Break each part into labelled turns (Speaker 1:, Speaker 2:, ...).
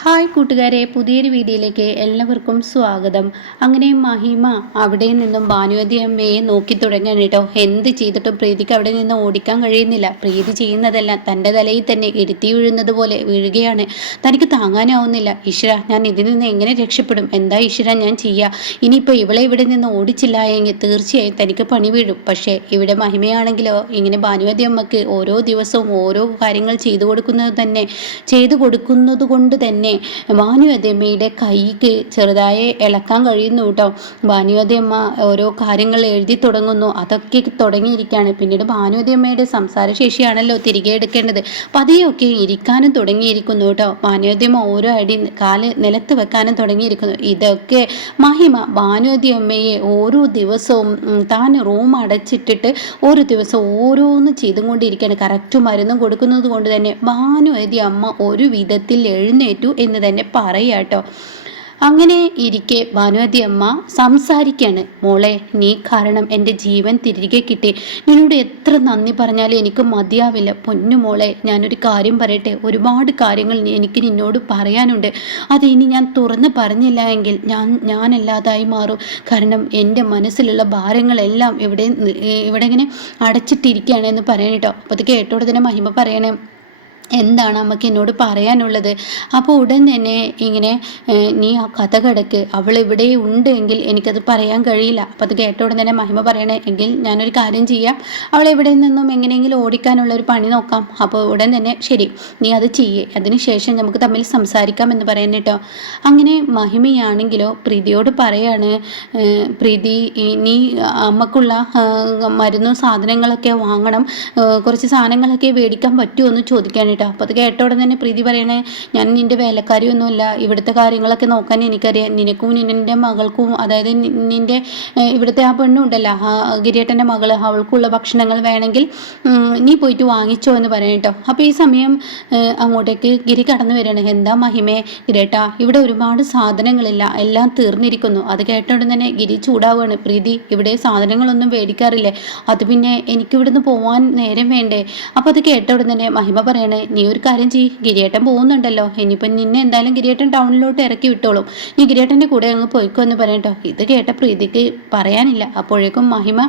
Speaker 1: Hi കൂട്ടുകാരെ പുതിയൊരു വീഡിയോയിലേക്ക് എല്ലാവർക്കും സ്വാഗതം. അങ്ങനെ മഹിമ അവിടെ നിന്നും ഭാനുവതി അമ്മയെ നോക്കി തുടങ്ങാൻ കേട്ടോ. എന്ത് ചെയ്തിട്ടും പ്രീതിക്ക് അവിടെ നിന്ന് ഓടിക്കാൻ കഴിയുന്നില്ല. പ്രീതി ചെയ്യുന്നതെല്ലാം തന്റെ തലയിൽ തന്നെ ഇരുത്തി വീഴുന്നത് പോലെ വീഴുകയാണ്. തനിക്ക് താങ്ങാനാവുന്നില്ല. ഈശ്വര ഞാൻ ഇതിൽ നിന്ന് എങ്ങനെ രക്ഷപ്പെടും? എന്താ ഈശ്വര ഞാൻ ചെയ്യുക ഇനിയിപ്പോൾ ഇവളെ ഇവിടെ നിന്ന് ഓടിച്ചില്ല എങ്കിൽ തീർച്ചയായും തനിക്ക് പണി വീഴും. പക്ഷേ ഇവിടെ മഹിമയാണെങ്കിലോ ഇങ്ങനെ ഭാനുവതി അമ്മയ്ക്ക് ഓരോ ദിവസവും ഓരോ കാര്യങ്ങൾ ചെയ്തു കൊടുക്കുന്നത് തന്നെ ചെയ്തു കൊടുക്കുന്നത് കൊണ്ട് തന്നെ ഭാനുവതമ്മയുടെ കൈക്ക് ചെറുതായി ഇളക്കാൻ കഴിയുന്നു കേട്ടോ. ഭാനുവതമ്മ ഓരോ കാര്യങ്ങൾ എഴുതി തുടങ്ങുന്നു. അതൊക്കെ തുടങ്ങിയിരിക്കുകയാണ്. പിന്നീട് ഭാനുവതമ്മയുടെ സംസാരശേഷിയാണല്ലോ തിരികെ എടുക്കേണ്ടത്. പതിയൊക്കെ ഇരിക്കാനും തുടങ്ങിയിരിക്കുന്നു കേട്ടോ. ഭാനുവതമ്മ ഓരോ അടി കാൽ നിലത്ത് വെക്കാനും തുടങ്ങിയിരിക്കുന്നു. ഇതൊക്കെ മഹിമ ഭാനുവതി അമ്മയെ ഓരോ ദിവസവും താൻ റൂം അടച്ചിട്ടിട്ട് ഓരോ ദിവസം ഓരോന്ന് ചെയ്തും കൊണ്ടിരിക്കുകയാണ് കറക്റ്റ് മരുന്നും കൊടുക്കുന്നത് കൊണ്ട് തന്നെ ഭാനുവതി അമ്മ ഒരു വിധത്തിൽ എഴുന്നേറ്റു. എന്ന് തന്നെ പറയാട്ടോ അങ്ങനെ ഇരിക്കെ ഭാനുവതി അമ്മ സംസാരിക്കാണ്. മോളെ നീ കാരണം എന്റെ ജീവൻ തിരികെ കിട്ടി. നിന്നോട് എത്ര നന്ദി പറഞ്ഞാലും എനിക്ക് മതിയാവില്ല. പൊന്നു മോളെ ഞാനൊരു കാര്യം പറയട്ടെ. ഒരുപാട് കാര്യങ്ങൾ എനിക്ക് നിന്നോട് പറയാനുണ്ട്. അത് ഇനി ഞാൻ തുറന്ന് പറഞ്ഞില്ല എങ്കിൽ ഞാൻ ഞാനല്ലാതായി മാറും. കാരണം എന്റെ മനസ്സിലുള്ള ഭാരങ്ങളെല്ലാം ഇവിടെ ഇവിടെ ഇങ്ങനെ അടച്ചിട്ടിരിക്കുകയാണ് എന്ന് പറയണേട്ടോ അപ്പോൾ അത് കേട്ടോടെ തന്നെ മഹിമ പറയണേ. എന്താണ് അമ്മയ്ക്ക് എന്നോട് പറയാനുള്ളത്? അപ്പോൾ ഉടൻ തന്നെ ഇങ്ങനെ നീ ആ കഥ കിടക്ക്. അവൾ ഇവിടെ ഉണ്ട് എങ്കിൽ എനിക്കത് പറയാൻ കഴിയില്ല. അപ്പം അത് കേട്ട ഉടൻ തന്നെ മഹിമ പറയണേ എങ്കിൽ ഞാനൊരു കാര്യം ചെയ്യാം. അവൾ എവിടെ നിന്നും എങ്ങനെയെങ്കിലും ഓടിക്കാനുള്ള ഒരു പണി നോക്കാം. അപ്പോൾ ഉടൻ തന്നെ ശരി നീ അത് ചെയ്യേ. അതിനുശേഷം നമുക്ക് തമ്മിൽ സംസാരിക്കാം എന്ന് പറയാൻ കേട്ടോ. അങ്ങനെ മഹിമയാണെങ്കിലോ പ്രീതിയോട് പറയാണ് പ്രീതി നീ അമ്മക്കുള്ള മരുന്നും സാധനങ്ങളൊക്കെ വാങ്ങണം. കുറച്ച് സാധനങ്ങളൊക്കെ മേടിക്കാൻ പറ്റുമോ? എന്ന് ചോദിക്കാൻ കേട്ടോ. അപ്പോൾ അത് കേട്ട ഉടനെ തന്നെ പ്രീതി പറയണേ ഞാൻ നിന്റെ വേലക്കാരിയൊന്നുമില്ല. ഇവിടുത്തെ കാര്യങ്ങളൊക്കെ നോക്കാൻ എനിക്കറിയാം. നിനക്കും നിന്റെ മകൾക്കും അതായത് നിന്റെ ഇവിടുത്തെ ആ പെണ്ണുണ്ടല്ലോ ഗിരിയേട്ടന്റെ മകൾ അവൾക്കുള്ള ഭക്ഷണങ്ങൾ വേണമെങ്കിൽ നീ പോയിട്ട് വാങ്ങിച്ചോ എന്ന് പറയണം കേട്ടോ. അപ്പോൾ ഈ സമയം അങ്ങോട്ടേക്ക് ഗിരി കടന്നു വരികയാണ്. എന്താ മഹിമേ ഗിരേട്ടാ ഇവിടെ ഒരുപാട് സാധനങ്ങളില്ല. എല്ലാം തീർന്നിരിക്കുന്നു. അത് കേട്ട തന്നെ ഗിരി ചൂടാവുകയാണ്. പ്രീതി ഇവിടെ സാധനങ്ങളൊന്നും മേടിക്കാറില്ലേ അത് പിന്നെ എനിക്കിവിടുന്ന് പോവാൻ നേരം വേണ്ടേ? അപ്പോൾ അത് കേട്ട തന്നെ മഹിമ പറയണേ നീ ഒരു കാര്യം ചെയ്യ്. ഗിരിയേട്ടൻ പോകുന്നുണ്ടല്ലോ. ഇനിയിപ്പം നിന്നെ എന്തായാലും ഗിരിയേട്ടൻ ടൗണിലോട്ട് ഇറക്കി വിട്ടോളും. നീ ഗിരിയേട്ടന്റെ കൂടെ അങ്ങ് പോയിക്കോ എന്ന് പറയട്ടോ. ഇത് കേട്ട പ്രീതിക്ക് പറയാനില്ല. അപ്പോഴേക്കും മഹിമ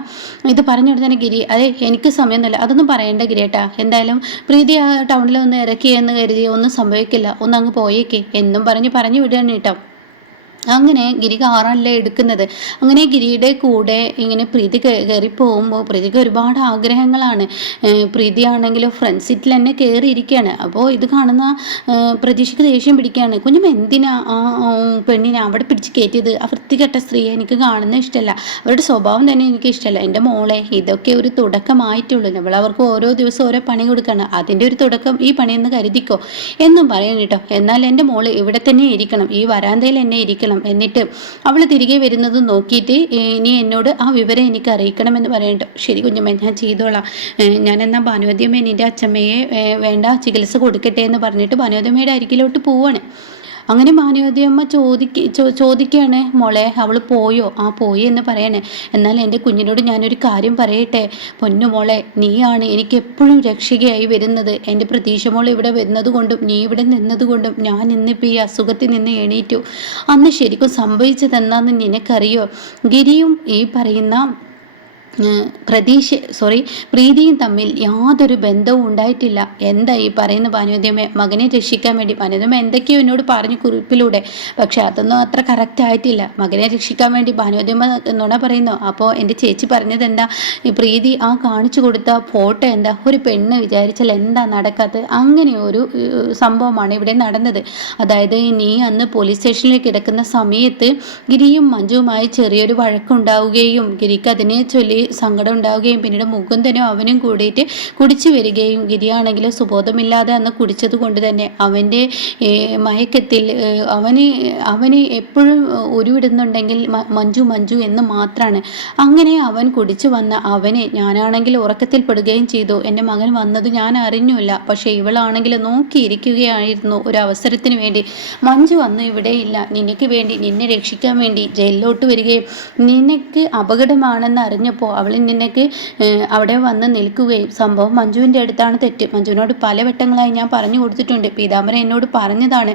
Speaker 1: ഇത് പറഞ്ഞു തന്നെ ഗിരി അതെ എനിക്ക് സമയമൊന്നുമില്ല അതൊന്നും പറയണ്ട ഗിരിയേട്ട. എന്തായാലും പ്രീതി ആ ടൗണിൽ ഒന്ന് ഇറക്കിയെന്ന് കരുതി ഒന്നും സംഭവിക്കില്ല. ഒന്ന് അങ്ങ് പോയേക്കേ. എന്നും പറഞ്ഞ് പറഞ്ഞു വിടുകയാണ് കേട്ടോ. അങ്ങനെ ഗിരി കാറല്ലേ എടുക്കുന്നത്. അങ്ങനെ ഗിരിയുടെ കൂടെ ഇങ്ങനെ പ്രീതി കയറി പോകുമ്പോൾ പ്രീതിക്ക് ഒരുപാട് ആഗ്രഹങ്ങളാണ്. പ്രീതി പ്രീതിയാണെങ്കിലും ഫ്രണ്ട് സീറ്റിൽ തന്നെ കയറിയിരിക്കുകയാണ് അപ്പോൾ ഇത് കാണുന്ന പ്രതീക്ഷയ്ക്ക് ദേഷ്യം പിടിക്കുകയാണ്. കുഞ്ഞും എന്തിനാ ആ പെണ്ണിനെ അവിടെ പിടിച്ച് കയറ്റിയത് ആ വൃത്തികെട്ട സ്ത്രീയെ എനിക്ക് കാണുന്ന ഇഷ്ടമല്ല അവരുടെ സ്വഭാവം തന്നെ എനിക്ക് ഇഷ്ടമല്ല എന്റെ മോളെ ഇതൊക്കെ ഒരു തുടക്കമായിട്ടുള്ളൂ. നമ്മൾ അവർക്ക് ഓരോ ദിവസം ഓരോ പണി കൊടുക്കണം. അതിന്റെ ഒരു തുടക്കം ഈ പണിയെന്ന് കരുതിക്കോ? എന്നും പറയാൻ കേട്ടോ. എന്നാൽ എന്റെ മോൾ ഇവിടെ തന്നെ ഇരിക്കണം. ഈ വരാന്തയിൽ എന്നെ ഇരിക്കണം. അറിയിക്കണം എന്നിട്ട് അവൾ തിരികെ വരുന്നത് നോക്കിയിട്ട് ഇനി എന്നോട് ആ വിവരം എനിക്ക് അറിയിക്കണമെന്ന് പറയണ്ടോ. ശരി കുഞ്ഞമ്മ ഞാൻ ചെയ്തോളാം. ഞാൻ എന്നാൽ ഭാനുവദ്യമ്മ എന്റെ അച്ഛമ്മയെ വേണ്ട ചികിത്സ കൊടുക്കട്ടെ എന്ന് പറഞ്ഞിട്ട് ഭാനുവദ്യമ്മയുടെ അരികിലോട്ട് പോവാണ്. അങ്ങനെ മാനവതിയമ്മ ചോദിക്ക ചോദിക്കുകയാണ് മോളെ അവൾ പോയോ? ആ പോയി എന്ന് പറയണേ. എന്നാൽ എന്റെ കുഞ്ഞിനോട് ഞാനൊരു കാര്യം പറയട്ടെ? പൊന്നു മോളെ നീയാണ് എനിക്ക് എപ്പോഴും രക്ഷികയായി വരുന്നത്. എന്റെ പ്രതീക്ഷ മോൾ ഇവിടെ വരുന്നത് കൊണ്ടും നീ ഇവിടെ നിന്നത് കൊണ്ടും ഞാൻ ഇന്നിപ്പോൾ ഈ അസുഖത്തിൽ നിന്ന് എണീറ്റു. അന്ന് ശരിക്കും സംഭവിച്ചതെന്നാന്ന് നിനക്കറിയോ? ഗിരിയും ഈ പറയുന്ന പ്രതീക്ഷ സോറി പ്രീതിയും തമ്മിൽ യാതൊരു ബന്ധവും ഉണ്ടായിട്ടില്ല. എന്താ ഈ പറയുന്ന ഭാനുദ്യമെ മകനെ രക്ഷിക്കാൻ വേണ്ടി ഭാനുദ്യമ എന്തൊക്കെയോ എന്നോട് പറഞ്ഞു കുറിപ്പിലൂടെ. പക്ഷെ അതൊന്നും അത്ര കറക്റ്റ് ആയിട്ടില്ല. മകനെ രക്ഷിക്കാൻ വേണ്ടി ഭാനുദ്യമ നുണ പറയുന്നു. അപ്പോൾ എന്റെ ചേച്ചി പറഞ്ഞത് എന്താ? പ്രീതി ആ കാണിച്ചു കൊടുത്ത ഫോട്ടോ എന്താ? ഒരു പെണ്ണ് വിചാരിച്ചാൽ എന്താ നടക്കാത്തത്? അങ്ങനെ ഒരു സംഭവമാണ് ഇവിടെ നടന്നത്. അതായത് നീ അന്ന് പോലീസ് സ്റ്റേഷനിൽ കിടക്കുന്ന സമയത്ത് ഗിരിയും മഞ്ജുവുമായി ചെറിയൊരു വഴക്കുണ്ടാവുകയും ഗിരിക്ക് അതിനെ ചൊല്ലി സങ്കടം ഉണ്ടാവുകയും പിന്നീട് മുകുന്ദനും അവനും കൂടിയിട്ട് കുടിച്ചു വരികയും ഗിരിയാണെങ്കിൽ സുബോധമില്ലാതെ അന്ന് കുടിച്ചത് കൊണ്ട് തന്നെ അവന്റെ മയക്കത്തിൽ അവന് അവന് എപ്പോഴും ഉരുവിടുന്നുണ്ടെങ്കിൽ മഞ്ജു മഞ്ജു എന്ന് മാത്രമാണ് അങ്ങനെ അവൻ കുടിച്ചു വന്ന അവനെ ഞാനാണെങ്കിൽ ഉറക്കത്തിൽ പെടുകയും ചെയ്തു. എന്റെ മകൻ വന്നത് ഞാൻ അറിഞ്ഞില്ല പക്ഷേ ഇവളാണെങ്കിൽ നോക്കിയിരിക്കുകയായിരുന്നു ഒരു അവസരത്തിന് വേണ്ടി. മഞ്ജു വന്നു ഇവിടെയില്ല. നിനക്ക് വേണ്ടി നിന്നെ രക്ഷിക്കാൻ വേണ്ടി ജയിലിലോട്ട് വരികയും നിനക്ക് അപകടമാണെന്ന് അറിഞ്ഞപ്പോൾ അവൾ ഇന്നേക്ക് അവിടെ വന്ന് നിൽക്കുകയും. സംഭവം മഞ്ജുവിന്റെ അടുത്താണ് തെറ്റ്. മഞ്ജുവിനോട് പല വട്ടങ്ങളായി ഞാൻ പറഞ്ഞു കൊടുത്തിട്ടുണ്ട്. പീതാംബരൻ എന്നോട് പറഞ്ഞതാണ്.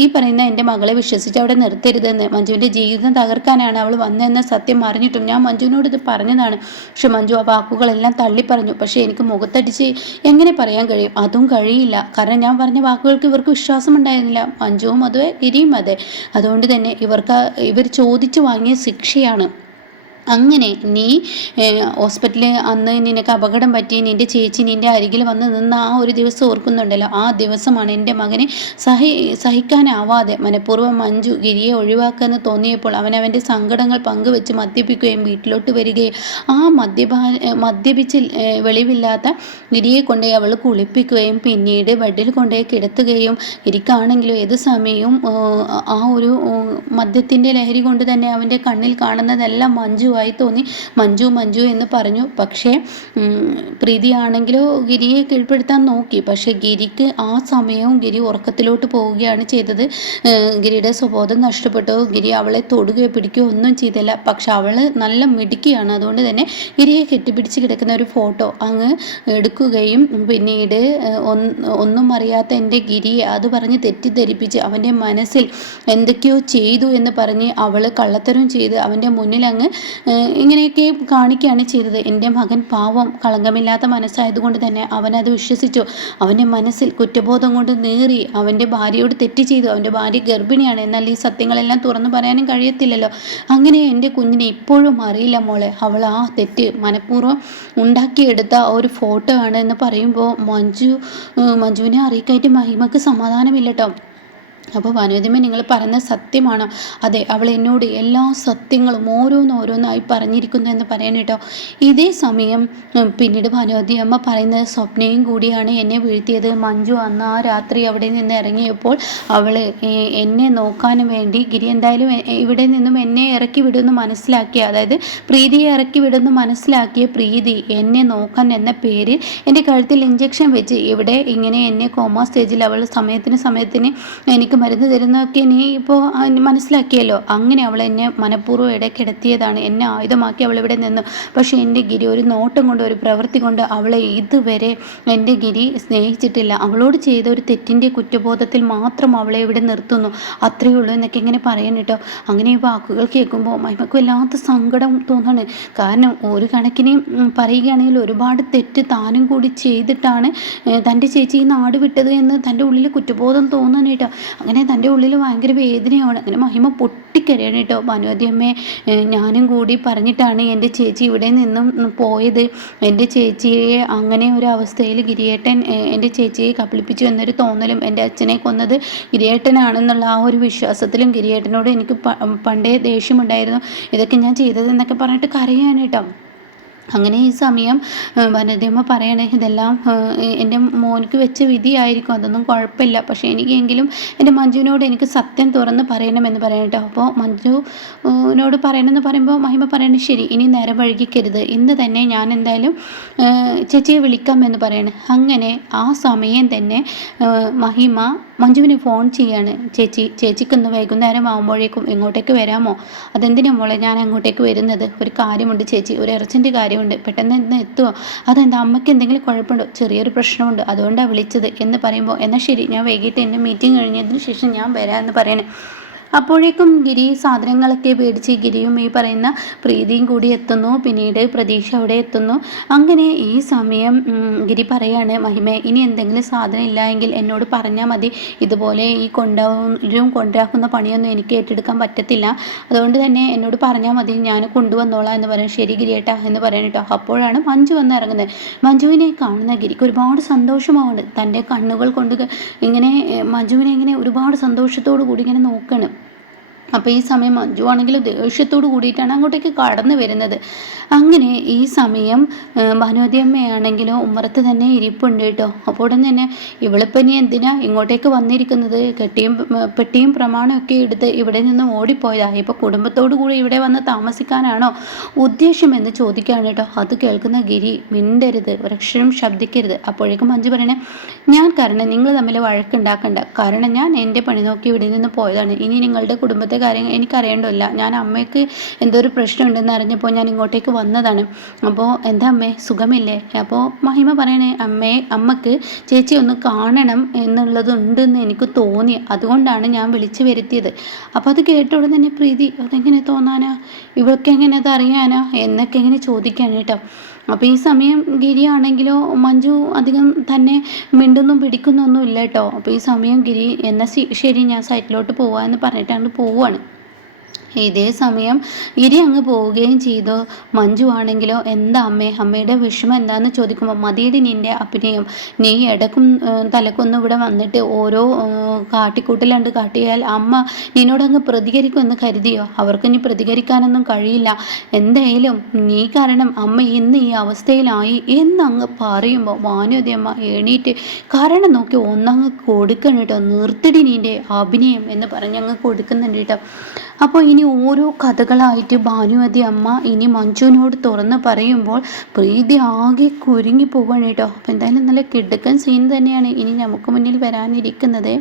Speaker 1: ഈ പറയുന്ന എന്റെ മകളെ വിശ്വസിച്ച് അവിടെ നിർത്തരുതെന്ന്. മഞ്ജുവിന്റെ ജീവിതം തകർക്കാനാണ് അവൾ വന്നതെന്ന് സത്യം അറിഞ്ഞിട്ടും ഞാൻ മഞ്ജുവിനോട് ഇത് പറഞ്ഞതാണ്. പക്ഷെ മഞ്ജു ആ വാക്കുകളെല്ലാം തള്ളി പറഞ്ഞു പക്ഷേ എനിക്ക് മുഖത്തടിച്ച് എങ്ങനെ പറയാൻ കഴിയും? അതും കഴിയില്ല. കാരണം ഞാൻ പറഞ്ഞ വാക്കുകൾക്ക് ഇവർക്ക് വിശ്വാസം ഉണ്ടായിരുന്നില്ല മഞ്ജുവും അതുവേ ഗിരിയും അതെ. അതുകൊണ്ട് തന്നെ ഇവർക്ക് ഇവർ ചോദിച്ചു വാങ്ങിയ ശിക്ഷയാണ്. അങ്ങനെ നീ ഹോസ്പിറ്റലിൽ അന്ന് നിനക്ക് അപകടം പറ്റി നിന്റെ ചേച്ചി നിന്റെ അരികിൽ വന്ന് നിന്ന് ആ ഒരു ദിവസം ഓർക്കുന്നുണ്ടല്ലോ. ആ ദിവസമാണ് എന്റെ മകനെ സഹി സഹിക്കാനാവാതെ മനഃപൂർവം മഞ്ജു ഗിരിയെ ഒഴിവാക്കാന്ന് തോന്നിയപ്പോൾ അവൻ അവന്റെ സങ്കടങ്ങൾ പങ്കുവെച്ച് മദ്യപിക്കുകയും വീട്ടിലോട്ട് വരികയും ആ മദ്യപാ മദ്യപിച്ച് വെളിവില്ലാത്ത ഗിരിയെ കൊണ്ടുപോയി അവൾ കുളിപ്പിക്കുകയും പിന്നീട് ബെഡിൽ കൊണ്ടുപോയി കിടത്തുകയും ഗിരിക്കാണെങ്കിലും ഏത് സമയവും ആ ഒരു മദ്യത്തിന്റെ ലഹരി കൊണ്ട് തന്നെ അവന്റെ കണ്ണിൽ കാണുന്നതെല്ലാം മഞ്ജു മഞ്ജുവായി തോന്നി. മഞ്ജു മഞ്ജു എന്ന് പറഞ്ഞു. പക്ഷേ പ്രീതിയാണെങ്കിലോ ഗിരിയെ കീഴ്പ്പെടുത്താൻ നോക്കി. പക്ഷേ ഗിരിക്ക് ആ സമയവും ഗിരി ഉറക്കത്തിലോട്ട് പോവുകയാണ് ചെയ്തത്. ഗിരിയുടെ സ്വബോധം നഷ്ടപ്പെട്ടു. ഗിരി അവളെ തൊടുകയോ പിടിക്കുകയോ ഒന്നും ചെയ്തില്ല. പക്ഷെ അവൾ നല്ല മിടുക്കിയാണ്. അതുകൊണ്ട് തന്നെ ഗിരിയെ കെട്ടിപ്പിടിച്ച് കിടക്കുന്ന ഒരു ഫോട്ടോ അങ്ങ് എടുക്കുകയും പിന്നീട് ഒന്നും അറിയാത്ത എന്റെ ഗിരിയെ അത് പറഞ്ഞ് തെറ്റിദ്ധരിപ്പിച്ച് അവന്റെ മനസ്സിൽ എന്തൊക്കെയോ ചെയ്തു എന്ന് പറഞ്ഞ് അവൾ കള്ളത്തരം ചെയ്ത് അവന്റെ മുന്നിൽ അങ്ങ് ഇങ്ങനെയൊക്കെ കാണിക്കുകയാണ് ചെയ്തത്. എന്റെ മകൻ പാവം കളങ്കമില്ലാത്ത മനസ്സായതുകൊണ്ട് തന്നെ അവനത് വിശ്വസിച്ചു. അവന്റെ മനസ്സിൽ കുറ്റബോധം കൊണ്ട് നേറി അവന്റെ ഭാര്യയോട് തെറ്റ് ചെയ്തു. അവന്റെ ഭാര്യ ഗർഭിണിയാണ്. എന്നാൽ ഈ സത്യങ്ങളെല്ലാം തുറന്നു പറയാനും കഴിയത്തില്ലല്ലോ. അങ്ങനെ എന്റെ കുഞ്ഞിനെ ഇപ്പോഴും അറിയില്ല മോളെ. അവൾ ആ തെറ്റ് മനഃപൂർവം ഉണ്ടാക്കിയെടുത്ത ഒരു ഫോട്ടോ ആണ് എന്ന് പറയുമ്പോൾ മഞ്ജു മഞ്ജുവിനെ അറിയിക്കായിട്ട് മഹിമക്ക് സമാധാനമില്ല കേട്ടോ അപ്പോൾ വനോദിമ നിങ്ങൾ പറയുന്ന സത്യമാണ്. അതെ അവൾ എന്നോട് എല്ലാ സത്യങ്ങളും ഓരോന്നോരോന്നായി പറഞ്ഞിരിക്കുന്നു എന്ന് പറയാൻ കേട്ടോ. ഇതേ സമയം പിന്നീട് വനോദിയമ്മ പറയുന്നത് സ്വപ്നയും കൂടിയാണ് എന്നെ വീഴ്ത്തിയത്. മഞ്ജു അന്ന് ആ രാത്രി അവിടെ നിന്ന് ഇറങ്ങിയപ്പോൾ അവൾ എന്നെ നോക്കാനും വേണ്ടി ഗിരി എന്തായാലും ഇവിടെ നിന്നും എന്നെ ഇറക്കി വിടുമെന്ന് മനസ്സിലാക്കിയ അതായത് പ്രീതിയെ ഇറക്കി വിടുമെന്ന് മനസ്സിലാക്കിയ പ്രീതി എന്നെ നോക്കാൻ എന്ന പേരിൽ എന്റെ കഴുത്തിൽ ഇഞ്ചക്ഷൻ വെച്ച് ഇവിടെ ഇങ്ങനെ എന്നെ കോമ സ്റ്റേജിൽ അവൾ സമയത്തിന് സമയത്തിന് എനിക്ക് മരുന്ന് തരുന്നതൊക്കെ നീ ഇപ്പോൾ മനസ്സിലാക്കിയല്ലോ. അങ്ങനെ അവൾ എന്നെ മനഃപൂർവം ഇടയ്ക്കിടത്തിയതാണ്. എന്നെ ആയുധമാക്കി അവൾ ഇവിടെ നിന്നു. പക്ഷേ എന്റെ ഗിരി ഒരു നോട്ടം കൊണ്ട് ഒരു പ്രവൃത്തി കൊണ്ട് അവളെ ഇതുവരെ എന്റെ ഗിരി സ്നേഹിച്ചിട്ടില്ല. അവളോട് ചെയ്ത ഒരു തെറ്റിന്റെ കുറ്റബോധത്തിൽ മാത്രം അവളെ ഇവിടെ നിർത്തുന്നു. അത്രയേ ഉള്ളൂ എന്നൊക്കെ ഇങ്ങനെ പറയാൻ കേട്ടോ. അങ്ങനെ ഈ വാക്കുകൾ കേൾക്കുമ്പോൾ മഹിമക്ക് വല്ലാത്ത സങ്കടം തോന്നാണ് കാരണം ഒരു കണക്കിന് പറയുകയാണെങ്കിൽ ഒരുപാട് തെറ്റ് താനും കൂടി ചെയ്തിട്ടാണ് തന്റെ ചേച്ചി ഈ നാട് വിട്ടത് എന്ന് തന്റെ ഉള്ളിൽ കുറ്റബോധം തോന്നാൻ കേട്ടോ. അങ്ങനെ തന്റെ ഉള്ളിൽ ഭയങ്കര വേദനയാണ്. അങ്ങനെ മഹിമ പൊട്ടിക്കരയാണ് കേട്ടോ. ഭാനുവതിയമ്മേ ഞാനും കൂടി പറഞ്ഞിട്ടാണ് എന്റെ ചേച്ചി ഇവിടെ നിന്നും പോയത്. എന്റെ ചേച്ചിയെ അങ്ങനെ ഒരു അവസ്ഥയിൽ ഗിരിയേട്ടൻ എന്റെ ചേച്ചിയെ കബളിപ്പിച്ചു എന്നൊരു തോന്നലും എന്റെ അച്ഛനെ കൊന്നത് ഗിരിയേട്ടനാണെന്നുള്ള ആ ഒരു വിശ്വാസത്തിലും ഗിരിയേട്ടനോട് എനിക്ക് പണ്ടേ ദേഷ്യമുണ്ടായിരുന്നു. ഇതൊക്കെ ഞാൻ ചെയ്തതെന്നൊക്കെ പറഞ്ഞിട്ട് കരയാണ് കേട്ടോ. അങ്ങനെ ഈ സമയം വനദേമ്മ പറയണേ ഇതെല്ലാം എന്റെ മോനിക്ക് വെച്ച വിധിയായിരിക്കും. അതൊന്നും കുഴപ്പമില്ല. പക്ഷേ എനിക്കെങ്കിലും എന്റെ മഞ്ജുവിനോട് എനിക്ക് സത്യം തുറന്ന് പറയണമെന്ന് പറയട്ടോ അപ്പോൾ മഞ്ജുവിനോട് പറയണമെന്ന് പറയുമ്പോൾ മഹിമ പറയണേ ശരി ഇനി നേരം വഴുകിക്കരുത് ഇന്ന് തന്നെ ഞാൻ എന്തായാലും ചേച്ചിയെ വിളിക്കാം എന്ന് പറയണേ. അങ്ങനെ ആ സമയം തന്നെ മഹിമ മഞ്ജുവിന് ഫോൺ ചെയ്യാണ്. ചേച്ചി ചേച്ചിക്കൊന്ന് വൈകുന്നേരം ആകുമ്പോഴേക്കും എങ്ങോട്ടേക്ക് വരാമോ? അതെന്തിനാ മോളെ ഞാൻ അങ്ങോട്ടേക്ക് വരുന്നത്? ഒരു കാര്യമുണ്ട് ചേച്ചി ഒരു അർജന്റ് കാര്യമുണ്ട്. പെട്ടെന്ന് ഇന്ന് എത്തുമോ അതെന്താ അമ്മയ്ക്ക് എന്തെങ്കിലും കുഴപ്പമുണ്ടോ? ചെറിയൊരു പ്രശ്നമുണ്ട് അതുകൊണ്ടാണ് വിളിച്ചത് എന്ന് പറയുമ്പോൾ എന്നാൽ ശരി ഞാൻ വൈകിട്ട് എന്റെ മീറ്റിംഗ് കഴിഞ്ഞതിന് ശേഷം ഞാൻ വരാമെന്ന് പറയണേ. അപ്പോഴേക്കും ഗിരി സാധനങ്ങളൊക്കെ മേടിച്ച് ഗിരിയും ഈ പറയുന്ന പ്രീതിയും കൂടി എത്തുന്നു. പിന്നീട് പ്രതീക്ഷ അവിടെ എത്തുന്നു. അങ്ങനെ ഈ സമയം ഗിരി പറയാണ് മഹിമ ഇനി എന്തെങ്കിലും സാധനം ഇല്ല എങ്കിൽ എന്നോട് പറഞ്ഞാൽ മതി. ഇതുപോലെ ഈ കൊണ്ടാവും കൊണ്ടാക്കുന്ന പണിയൊന്നും എനിക്ക് ഏറ്റെടുക്കാൻ പറ്റത്തില്ല. അതുകൊണ്ട് തന്നെ എന്നോട് പറഞ്ഞാൽ മതി. ഞാൻ കൊണ്ടുവന്നോളാം എന്ന് പറയും. ശരി ഗിരിയേട്ടാ എന്ന് പറയാൻ കേട്ടോ. അപ്പോഴാണ് മഞ്ജു വന്ന് ഇറങ്ങുന്നത്. മഞ്ജുവിനെ കാണുന്ന ഗിരിക്ക് ഒരുപാട് സന്തോഷമാവുന്നുണ്ട്. തന്റെ കണ്ണുകൾ കൊണ്ട് ഇങ്ങനെ മഞ്ജുവിനെ ഇങ്ങനെ ഒരുപാട് സന്തോഷത്തോടു കൂടി ഇങ്ങനെ നോക്കണം. അപ്പോൾ ഈ സമയം മഞ്ജു ആണെങ്കിൽ ദേഷ്യത്തോട് കൂടിയിട്ടാണ് അങ്ങോട്ടേക്ക് കടന്നു വരുന്നത്. അങ്ങനെ ഈ സമയം ഭാനുവതിയമ്മയാണെങ്കിലും ഉമ്മറത്ത് തന്നെ ഇരിപ്പുണ്ട് കേട്ടോ. അപ്പോൾ ഉടൻ തന്നെ ഇവളിപ്പം ഇനി എന്തിനാ ഇങ്ങോട്ടേക്ക് വന്നിരിക്കുന്നത്? കെട്ടിയും പെട്ടിയും പ്രമാണമൊക്കെ എടുത്ത് ഇവിടെ നിന്ന് ഓടിപ്പോയതാ. ഇപ്പോൾ കുടുംബത്തോടു കൂടി ഇവിടെ വന്ന് താമസിക്കാനാണോ ഉദ്ദേശം എന്ന് ചോദിക്കുകയാണ് കേട്ടോ. അത് കേൾക്കുന്ന ഗിരി മിണ്ടരുത് ഒരക്ഷരം ശബ്ദിക്കരുത്. അപ്പോഴേക്കും മഞ്ജു പറയണേ ഞാൻ കാരണം നിങ്ങൾ തമ്മിൽ വഴക്കുണ്ടാക്കണ്ട. കാരണം ഞാൻ എന്റെ പണി നോക്കി ഇവിടെ നിന്ന് പോയതാണ്. ഇനി നിങ്ങളുടെ കുടുംബത്തെ കാര്യങ്ങൾ എനിക്കറിയേണ്ടതില്ല. ഞാൻ അമ്മയ്ക്ക് എന്തോ ഒരു പ്രശ്നമുണ്ടെന്ന് അറിഞ്ഞപ്പോൾ ഞാൻ ഇങ്ങോട്ടേക്ക് വന്നതാണ്. അപ്പോൾ എന്താ അമ്മേ സുഖമില്ലേ? അപ്പോൾ മഹിമ പറയണേ അമ്മേ അമ്മയ്ക്ക് ചേച്ചി ഒന്ന് കാണണം എന്നുള്ളതുണ്ട് എന്ന് എനിക്ക് തോന്നി. അതുകൊണ്ടാണ് ഞാൻ വിളിച്ചു വരുത്തിയത്. അപ്പോൾ അത് കേട്ട ഉടനെ തന്നെ പ്രീതി അതെങ്ങനെ തോന്നാനാ? ഇവൾക്ക് എങ്ങനെ അത് അറിയാനാ? എന്നൊക്കെ എങ്ങനെ ചോദിക്കാൻ കേട്ടോ. അപ്പോൾ ഈ സമയം ഗിരിയാണെങ്കിലോ മഞ്ജു അധികം തന്നെ മിണ്ടുന്നും പിടിക്കുന്നൊന്നും ഇല്ല കേട്ടോ. അപ്പോൾ ഈ സമയം ഗിരി എന്നാൽ ശരി ഞാൻ സൈറ്റിലോട്ട് പോവാമെന്ന് പറഞ്ഞിട്ട് അങ്ങോട്ട് പോവുകയാണ് ഇതേ സമയം ഇരി അങ്ങ് പോവുകയും ചെയ്തു. മഞ്ജു ആണെങ്കിലോ? എന്താ അമ്മേ? അമ്മയുടെ വിഷമം എന്താന്ന് ചോദിക്കുമ്പോൾ മതിയുടെ നിന്റെ അഭിനയം. നീ ഇടക്കും തലക്കൊന്നും ഇവിടെ വന്നിട്ട് ഓരോ കാട്ടിക്കൂട്ടിലണ്ട് കാട്ടിയാൽ അമ്മ നിന്നോടങ്ങ് പ്രതികരിക്കുമെന്ന് കരുതിയോ? അവർക്ക് ഇനി പ്രതികരിക്കാനൊന്നും കഴിയില്ല. എന്തായാലും നീ കാരണം അമ്മ ഇന്ന് ഈ അവസ്ഥയിലായി. എന്ന് എന്നങ്ങ് പറയുമ്പോൾ അമ്മ എണീറ്റ് കാരണം നോക്കി ഒന്നങ്ങ് കൊടുക്കണം കേട്ടോ നിർത്തിടി നിന്റെ അഭിനയം എന്ന് പറഞ്ഞങ്ങ് കൊടുക്കുന്നുണ്ട് കേട്ടോ അപ്പോൾ ഇനി ഓരോ കഥകളായിട്ട് ഭാനുമതി അമ്മ ഇനി മഞ്ജുവിനോട് തുറന്ന് പറയുമ്പോൾ പ്രീതി ആകെ കുരുങ്ങി പോവാണ് കേട്ടോ. അപ്പം എന്തായാലും നല്ല കിടുക്കൻ സീൻ തന്നെയാണ് ഇനി നമുക്ക് മുന്നിൽ വരാനിരിക്കുന്നത്.